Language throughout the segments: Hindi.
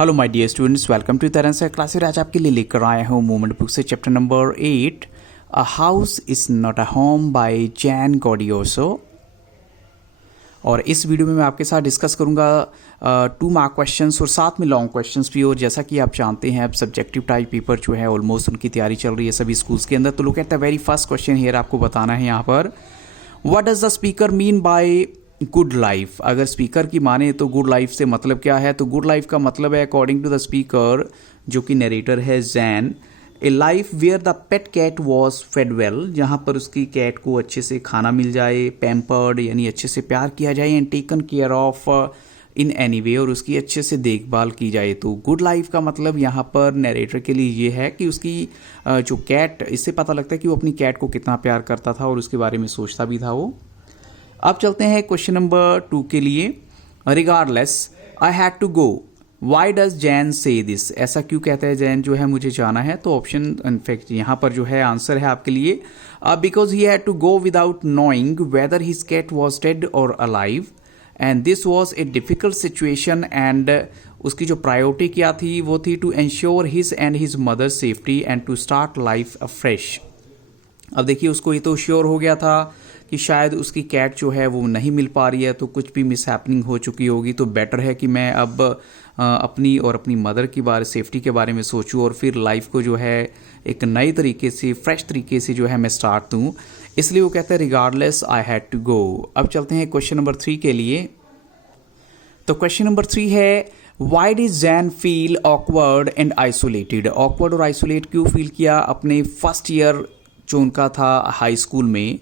Hello my dear students, welcome to तरह से क्लास। आज आपके लिए लेकर आया हूँ मूवमेंट बुक से chapter number 8, a house is not a home by Zan Gaudioso. और इस वीडियो में मैं आपके साथ डिस्कस करूँगा 2 मार्क क्वेश्चंस और साथ में लॉन्ग क्वेश्चंस भी। और जैसा कि आप जानते हैं अब सब्जेक्टिव टाइप पेपर जो है ऑलमोस्ट उनकी तैयारी चल रही है सभी स्कूल्स के अंदर। तो look at the very first question here, आपको बताना है यहाँ पर what does the speaker mean by good life. अगर स्पीकर की माने तो गुड लाइफ से मतलब क्या है, तो गुड लाइफ का मतलब है अकॉर्डिंग टू द स्पीकर जो कि नरेटर है Jan, a life where the pet cat was fed well, जहाँ पर उसकी कैट को अच्छे से खाना मिल जाए, पैम्पर्ड यानी अच्छे से प्यार किया जाए, and taken care of in any way, और उसकी अच्छे से देखभाल की जाए। तो गुड लाइफ का मतलब यहाँ पर नरेटर के लिए ये है कि उसकी जो कैट, इससे पता लगता है कि वो अपनी कैट को कितना प्यार करता था और उसके बारे में सोचता भी था वो। अब चलते हैं क्वेश्चन नंबर 2 के लिए। Regardless I had to go, why does Jan say this, ऐसा क्यों कहता है जैन जो है मुझे जाना है। तो ऑप्शन इनफैक्ट यहाँ पर जो है आंसर है आपके लिए because he had to go without knowing whether his cat was dead और alive and this was a difficult situation, and उसकी जो प्रायोरिटी क्या थी वो थी to ensure his and his mother safety and to start life afresh. अब देखिए उसको ये तो श्योर हो गया था कि शायद उसकी कैट जो है वो नहीं मिल पा रही है, तो कुछ भी मिस हैपनिंग हो चुकी होगी, तो बेटर है कि मैं अब अपनी और अपनी मदर की सेफ्टी के बारे में सोचूं और फिर लाइफ को जो है एक नई तरीके से, फ्रेश तरीके से जो है मैं स्टार्ट दूं। इसलिए वो कहते हैं regardless I had to go. अब चलते हैं क्वेश्चन नंबर 3 के लिए। तो क्वेश्चन नंबर 3 है why did Jain feel awkward and isolated. Awkward और आइसोलेट क्यों फील किया अपने फर्स्ट ईयर जो उनका था हाई स्कूल में।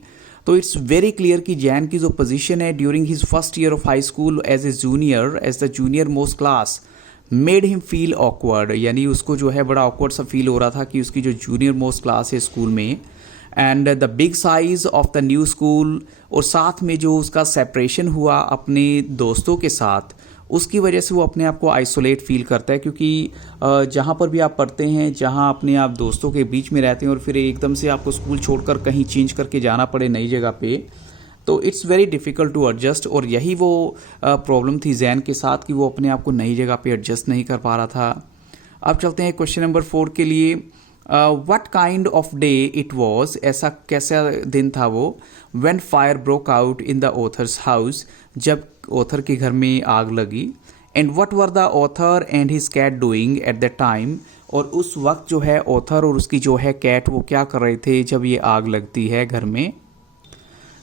तो इट्स वेरी क्लियर कि जैन की जो पोजीशन है during his first year of high school as the junior most class made him feel awkward, यानी उसको जो है बड़ा ऑकवर्ड सा फील हो रहा था कि उसकी जो जूनियर मोस्ट क्लास है स्कूल में, and the big size of the new school, और साथ में जो उसका सेपरेशन हुआ अपने दोस्तों के साथ, उसकी वजह से वो अपने आप को आइसोलेट फील करता है। क्योंकि जहाँ पर भी आप पढ़ते हैं, जहाँ अपने आप दोस्तों के बीच में रहते हैं और फिर एकदम से आपको स्कूल छोड़कर कहीं चेंज करके जाना पड़े नई जगह पे, तो it's very difficult to adjust. और यही वो प्रॉब्लम थी जैन के साथ कि वो अपने आप को नई जगह पे एडजस्ट नहीं कर पा रहा था। अब चलते हैं क्वेश्चन नंबर 4 के लिए। What kind of day it was, ऐसा कैसा दिन था वो, when fire broke out in the author's house, जब ऑथर के घर में आग लगी, and what were the author and his cat doing at the time, और उस वक्त जो है ऑथर और उसकी जो है कैट वो क्या कर रहे थे जब ये आग लगती है घर में।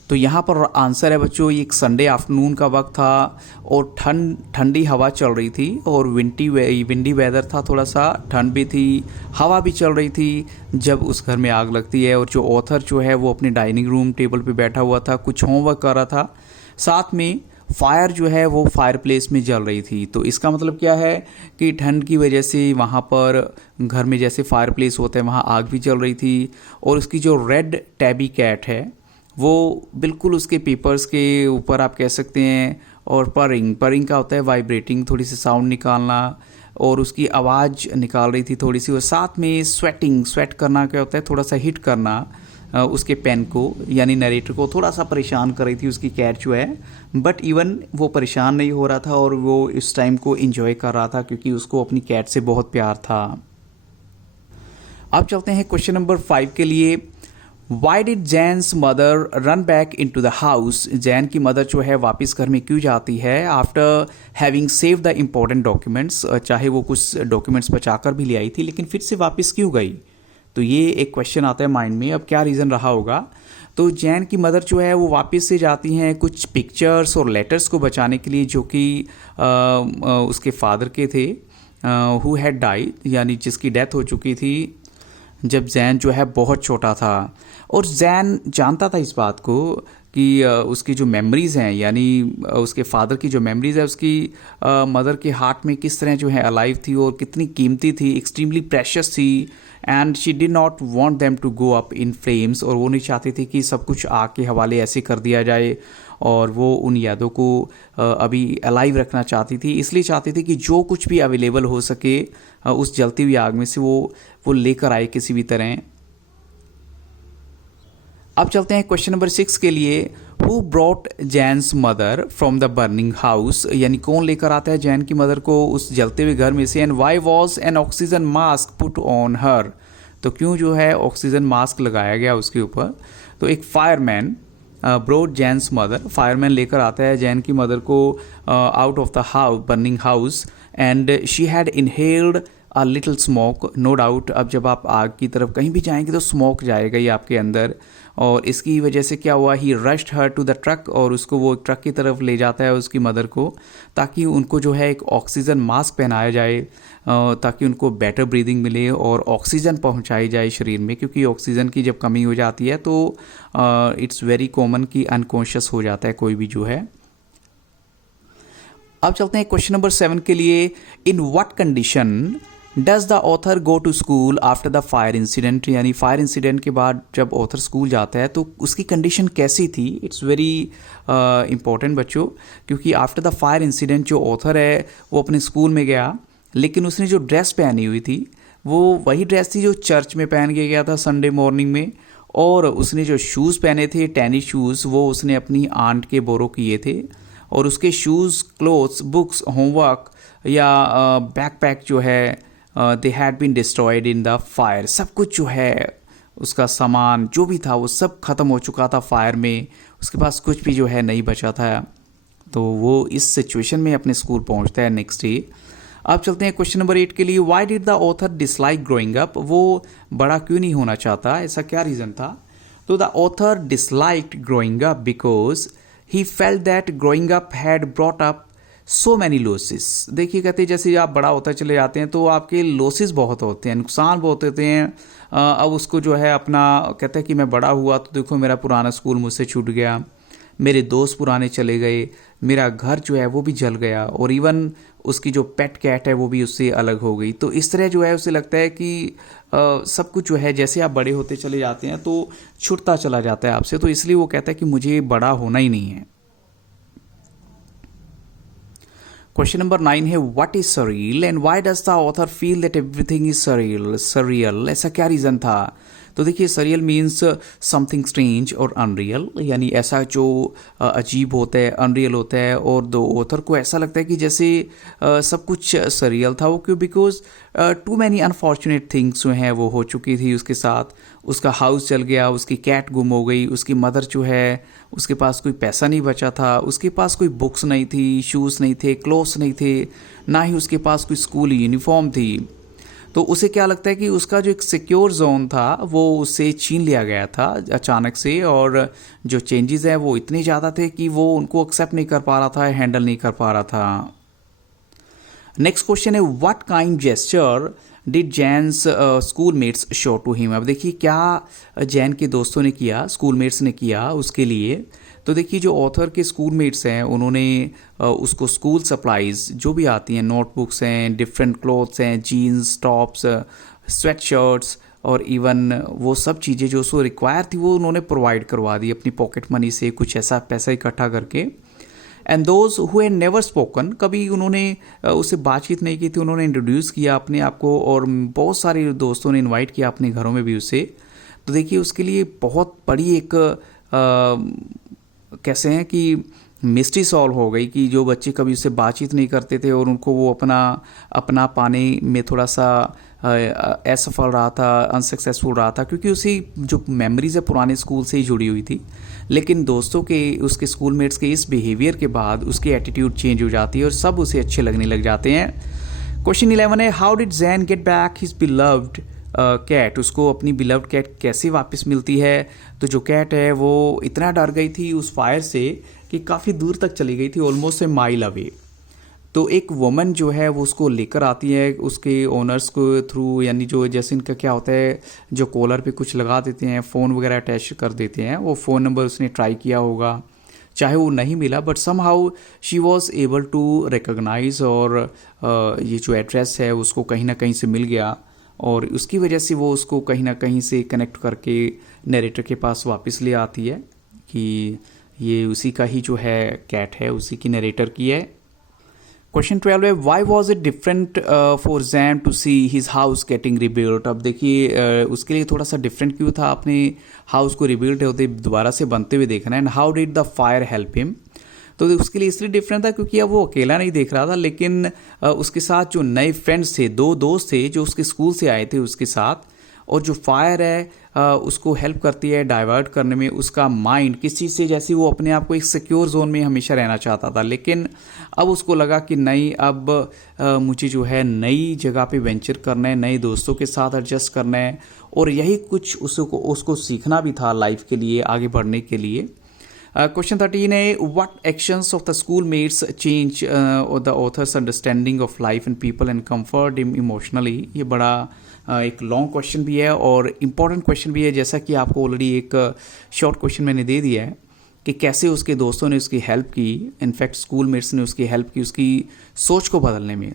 तो यहाँ पर आंसर है बच्चों, ये एक संडे आफ्टरनून का वक्त था और ठंडी हवा चल रही थी और विंडी वेदर था, थोड़ा सा ठंड भी थी, हवा भी चल रही थी जब उस घर में आग लगती है। और जो ऑथर जो है वो अपने डाइनिंग रूम टेबल पे बैठा हुआ था, कुछ होमवर्क कर रहा था, साथ में फायर जो है वो फायर प्लेस में जल रही थी। तो इसका मतलब क्या है कि ठंड की वजह से वहाँ पर घर में जैसे फायर प्लेस होता है वहाँ आग भी चल रही थी, और उसकी जो रेड टैबी कैट है वो बिल्कुल उसके पेपर्स के ऊपर आप कह सकते हैं, और परिंग का होता है वाइब्रेटिंग, थोड़ी सी साउंड निकालना, और उसकी आवाज़ निकाल रही थी थोड़ी सी, और साथ में स्वेट करना क्या होता है, थोड़ा सा हिट करना उसके पेन को, यानी नरेटर को थोड़ा सा परेशान कर रही थी उसकी कैट जो है। बट इवन वो परेशान नहीं हो रहा था और वो इस टाइम को एंजॉय कर रहा था क्योंकि उसको अपनी कैट से बहुत प्यार था। अब चलते हैं क्वेश्चन नंबर 5 के लिए। Why did Jan's mother run back in to the house, Jan की मदर जो है वापस घर में क्यों जाती है after having save the important documents, चाहे वो कुछ डॉक्यूमेंट्स बचा कर भी ले आई थी लेकिन फिर से वापस क्यों गई। तो ये एक क्वेश्चन आता है माइंड में, अब क्या रीज़न रहा होगा। तो जैन की मदर जो है वो वापस से जाती हैं कुछ पिक्चर्स और लेटर्स को बचाने के लिए जो कि उसके फादर के थे, हु हैड डाइड, यानी जिसकी डेथ हो चुकी थी जब जैन जो है बहुत छोटा था। और जैन जानता था इस बात को कि उसकी जो मेमोरीज़ हैं, यानी उसके फादर की जो मेमोरीज़ है उसकी मदर के हार्ट में किस तरह जो है अलाइव थी और कितनी कीमती थी, एक्सट्रीमली प्रेशियस थी, and she did not want them to go up in flames, और वो नहीं चाहती थी कि सब कुछ आग के हवाले ऐसे कर दिया जाए, और वो उन यादों को अभी अलाइव रखना चाहती थी। इसलिए चाहती थी कि जो कुछ भी अवेलेबल हो सके उस जलती हुई आग में से वो लेकर आए किसी भी तरह। अब चलते हैं क्वेश्चन नंबर 6 के लिए। Who brought Jan's mother from the burning house, यानी कौन लेकर आता है जैन की मदर को उस जलते हुए घर में से, and why was an oxygen mask put on her, तो क्यों जो है ऑक्सीजन मास्क लगाया गया उसके ऊपर। तो एक fireman brought Jan's mother, fireman लेकर आता है जैन की मदर को out of the house, burning house, and she had inhaled a little smoke, no doubt. अब जब आप आग की तरफ कहीं भी जाएंगे तो स्मोक जाएगा ही आपके अंदर, और इसकी वजह से क्या हुआ, he rushed her to the truck, और उसको वो ट्रक की तरफ ले जाता है उसकी मदर को, ताकि उनको जो है एक ऑक्सीजन मास्क पहनाया जाए, ताकि उनको बेटर ब्रीदिंग मिले और ऑक्सीजन पहुंचाई जाए शरीर में, क्योंकि ऑक्सीजन की जब कमी हो जाती है तो इट्स वेरी कॉमन कि अनकॉन्शियस हो जाता है कोई भी जो है। अब चलते हैं क्वेश्चन नंबर 7 के लिए। In what condition does the author go to school after the fire incident, यानी फायर इंसिडेंट के बाद जब ऑथर स्कूल जाता है तो उसकी कंडीशन कैसी थी। इट्स वेरी इंपॉर्टेंट बच्चों, क्योंकि आफ्टर द फायर इंसिडेंट जो ऑथर है वो अपने स्कूल में गया, लेकिन उसने जो ड्रेस पहनी हुई थी वो वही ड्रेस थी जो चर्च में पहन के गया था संडे मॉर्निंग में, और उसने जो शूज़ पहने थे टेनिस शूज़ वो उसने अपनी आंट के बोरो किए थे, और उसके शूज़, क्लोथ्स, बुक्स, होमवर्क या बैकपैक जो है they had been destroyed in the fire, सब कुछ जो है उसका सामान जो भी था वो सब खत्म हो चुका था फायर में, उसके पास कुछ भी जो है नहीं बचा था। तो वो इस सिचुएशन में अपने स्कूल पहुंचता है नेक्स्ट डे। अब चलते हैं क्वेश्चन नंबर 8 के लिए। Why did the author dislike growing up, वो बड़ा क्यों नहीं होना चाहता, ऐसा क्या रीज़न था। तो the author disliked growing up because he felt that growing up had brought up so many losses. देखिए कहते हैं जैसे आप बड़ा होता चले जाते हैं तो आपके लॉसेस बहुत होते हैं, नुकसान बहुत होते हैं। अब उसको जो है अपना कहते हैं कि मैं बड़ा हुआ तो देखो मेरा पुराना स्कूल मुझसे छूट गया, मेरे दोस्त पुराने चले गए, मेरा घर जो है वो भी जल गया, और इवन उसकी जो पेट कैट है वो भी उससे अलग हो गई। तो इस तरह जो है उसे लगता है कि सब कुछ जो है जैसे आप बड़े होते चले जाते हैं तो छूटता चला जाता है आपसे, तो इसलिए वो कहता है कि मुझे बड़ा होना ही नहीं है। क्वेश्चन नंबर 9 है what is surreal and why does the author feel that everything is surreal. Surreal ऐसा क्या रीज़न था। तो देखिए सरियल मीन्स समथिंग स्ट्रेंज और अनरियल, यानी ऐसा जो अजीब होता है, अनरियल होता है, और दो ऑथर को ऐसा लगता है कि जैसे सब कुछ सरियल था। वो क्यों, because too many unfortunate things जो हैं वो हो चुकी थी उसके साथ। उसका हाउस चल गया, उसकी कैट गुम हो गई, उसकी मदर जो है उसके पास कोई पैसा नहीं बचा था, उसके पास कोई बुक्स नहीं थी, शूज़ नहीं थे, क्लोथ्स नहीं थे, ना ही उसके पास कोई स्कूल यूनिफॉर्म थी। तो उसे क्या लगता है कि उसका जो एक सिक्योर जोन था वो उससे छीन लिया गया था अचानक से, और जो चेंजेस हैं वो इतने ज़्यादा थे कि वो उनको एक्सेप्ट नहीं कर पा रहा था, हैंडल नहीं कर पा रहा था। नेक्स्ट क्वेश्चन है what kind gesture did Jan's schoolmates show to him. अब देखिए क्या जैन के दोस्तों ने किया, स्कूलमेट्स ने किया उसके लिए। तो देखिए जो ऑथर के स्कूलमेट्स हैं उन्होंने उसको स्कूल सप्लाइज जो भी आती हैं, नोटबुक्स हैं, डिफरेंट क्लोथ्स हैं, जीन्स, टॉप्स, स्वेट शर्ट्स, और इवन वो सब चीज़ें जो उसको रिक्वायर थी वो उन्होंने प्रोवाइड करवा दी अपनी पॉकेट मनी से, कुछ ऐसा पैसा इकट्ठा करके। And those who had never spoken, कभी उन्होंने उससे बातचीत नहीं की थी, उन्होंने इंट्रोड्यूस किया अपने आप को, और बहुत सारे दोस्तों ने इनवाइट किया अपने घरों में भी उसे। तो देखिए उसके लिए बहुत बड़ी एक कैसे हैं कि मिस्ट्री सॉल्व हो गई कि जो बच्चे कभी उससे बातचीत नहीं करते थे और उनको वो अपना पाने में थोड़ा सा असफल रहा था, अनसक्सेसफुल रहा था, क्योंकि उसी जो मेमोरीज है पुराने स्कूल से ही जुड़ी हुई थी। लेकिन दोस्तों के, उसके स्कूलमेट्स के इस बिहेवियर के बाद उसकी एटीट्यूड चेंज हो जाती है और सब उसे अच्छे लगने लग जाते हैं। क्वेश्चन 11 है how did Jan get back his beloved cat. उसको अपनी बिलव्ड कैट कैसे वापस मिलती है। तो जो कैट है वो इतना डर गई थी उस फायर से कि काफ़ी दूर तक चली गई थी, ऑलमोस्ट ए माइल अवे। तो एक वुमन जो है वो उसको लेकर आती है उसके ओनर्स को थ्रू, यानी जो जैसे इनका क्या होता है जो कॉलर पे कुछ लगा देते हैं, फ़ोन वगैरह अटैच कर देते हैं, वो फ़ोन नंबर उसने ट्राई किया होगा, चाहे वो नहीं मिला, but somehow she was able to recognise, और ये जो एड्रेस है उसको कहीं ना कहीं से मिल गया, और उसकी वजह से वो उसको कहीं ना कहीं से कनेक्ट करके नरेटर के पास वापस ले आती है कि ये उसी का ही जो है कैट है, उसी की नरेटर की है। क्वेश्चन 12 है why was it different for Jan to see his house getting rebuilt. अब देखिए उसके लिए थोड़ा सा डिफरेंट क्यों था, अपने हाउस को रिबिल्ट होते दोबारा से बनते हुए देखना है। And how did the fire help him, तो उसके लिए इसलिए डिफरेंट था क्योंकि अब वो अकेला नहीं देख रहा था, लेकिन उसके साथ जो नए फ्रेंड्स थे, 2 दोस्त थे जो उसके स्कूल से आए थे उसके साथ, और जो फायर है उसको हेल्प करती है डाइवर्ट करने में उसका माइंड किस चीज़ से, जैसे वो अपने आप को एक सिक्योर जोन में हमेशा रहना चाहता था, लेकिन अब उसको लगा कि नहीं, अब मुझे जो है नई जगह पे वेंचर करना है, नए दोस्तों के साथ एडजस्ट करना है, और यही कुछ उसको सीखना भी था लाइफ के लिए, आगे बढ़ने के लिए। क्वेश्चन 13 है what actions of the school mates change the author's understanding of life and people and comfort him emotionally. ये बड़ा एक लॉन्ग क्वेश्चन भी है और इम्पॉर्टेंट क्वेश्चन भी है, जैसा कि आपको ऑलरेडी एक शॉर्ट क्वेश्चन मैंने दे दिया है कि कैसे उसके दोस्तों ने उसकी हेल्प की, इनफैक्ट स्कूल मेट्स ने उसकी हेल्प की उसकी सोच को बदलने में।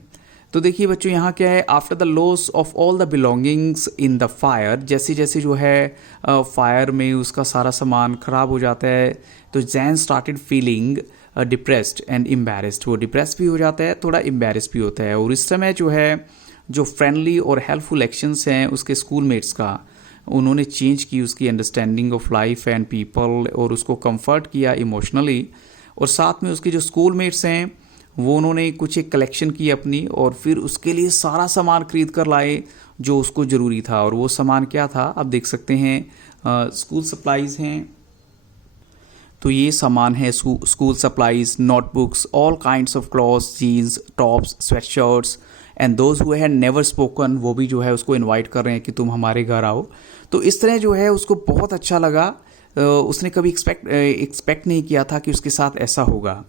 तो देखिए बच्चों यहाँ क्या है, after the loss of all the belongings in the fire, जैसे जैसे जो है फायर में उसका सारा सामान खराब हो जाता है, तो Jain started feeling depressed and embarrassed. वो डिप्रेस भी हो जाता है, थोड़ा एम्बैरेस भी होता है, और इस समय जो है जो फ्रेंडली और हेल्पफुल एक्शंस हैं उसके स्कूलमेट्स का, उन्होंने चेंज की उसकी understanding of life and people, और उसको कंफर्ट किया इमोशनली। और साथ में उसके जो स्कूलमेट्स हैं वो उन्होंने कुछ एक कलेक्शन की अपनी, और फिर उसके लिए सारा सामान खरीद कर लाए जो उसको ज़रूरी था। और वो सामान क्या था, आप देख सकते हैं स्कूल सप्लाइज़ हैं, तो ये सामान है school supplies, notebooks, all kinds of clothes, jeans, tops, sweatshirts, and those who had never spoken, वो भी जो है उसको इनवाइट कर रहे हैं कि तुम हमारे घर आओ। तो इस तरह जो है उसको बहुत अच्छा लगा, उसने कभी एक्सपेक्ट नहीं किया था कि उसके साथ ऐसा होगा।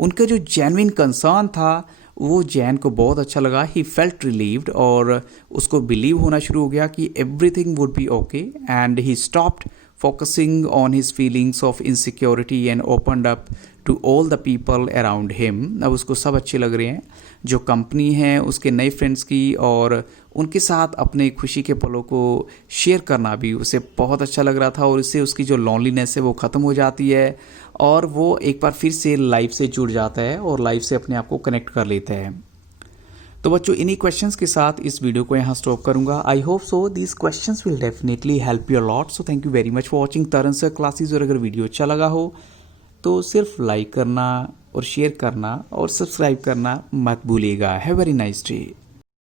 उनका जो जेन्युइन कंसर्न था वो जैन को बहुत अच्छा लगा, ही फेल्ट रिलीव्ड, और उसको बिलीव होना शुरू हो गया कि everything would be okay, and he stopped focusing on his feelings of insecurity and opened up to all the people around him। अब उसको सब अच्छे लग रहे हैं, जो कंपनी है उसके नए फ्रेंड्स की, और उनके साथ अपने खुशी के पलों को शेयर करना भी उसे बहुत अच्छा लग रहा था, और इससे उसकी जो लॉनलीनेस है वो ख़त्म हो जाती है, और वो एक बार फिर से लाइफ से जुड़ जाता है और लाइफ से अपने आप को कनेक्ट कर लेता है। तो बच्चों इन्हीं क्वेश्चंस के साथ इस वीडियो को यहाँ स्टॉप करूँगा। I hope so these questions will definitely help you lot. So thank you very much for watching Taran sir classes. और अगर वीडियो अच्छा लगा हो तो सिर्फ लाइक करना और शेयर करना और सब्सक्राइब करना मत भूलिएगा। Have very nice day.